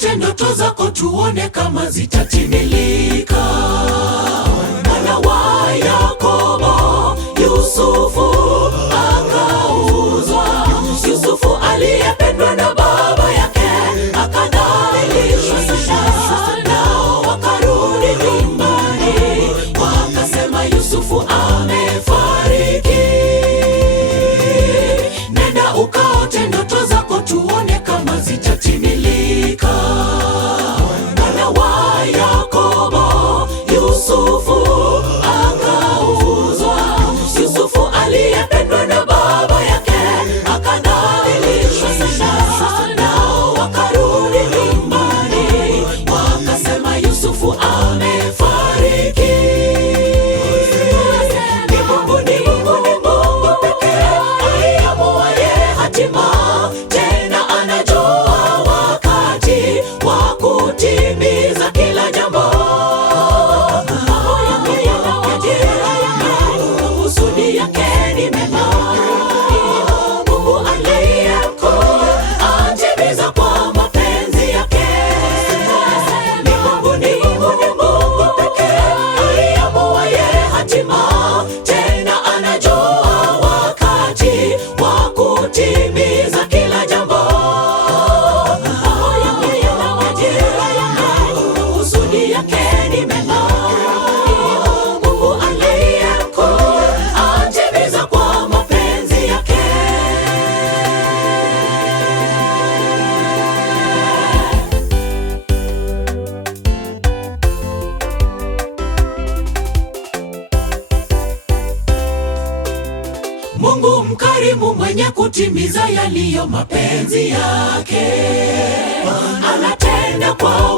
ukaote ndoto zako, tuone kama zitatimilika. Mwana wa Yakobo, Yusufu akauzwa. Yusufu aliyependwa na baba yake akadhalilishwa sana, nao wakarudi nyumbani wakasema Yusufu amefariki. Nenda ukaote ndoto zako, tuone kama zitatimilika. Mwana wa Yakobo, Yusufu akauzwa. Yusufu aliyependwa na baba yake akadhalilishwa sana, nao wakarudi nyumbani wakasema Yusufu amefariki. Ni Mungu pekee aliamuaye hatima, tena anajua wakati wa kutimiza kila jambo. Makusudi yake ni mema. Mungu aliye mkuu atimiza kwa mapenzi yake. Ni Mungu pekee aliamuaye hatima, tena anajua wakati wa kutimiza kila jambo. Makusudi yake ni mema. Mungu aliye mkuu atimiza kwa mapenzi yake. Mungu mkarimu, mwenye kutimiza yaliyo mapenzi yake, anatenda kwa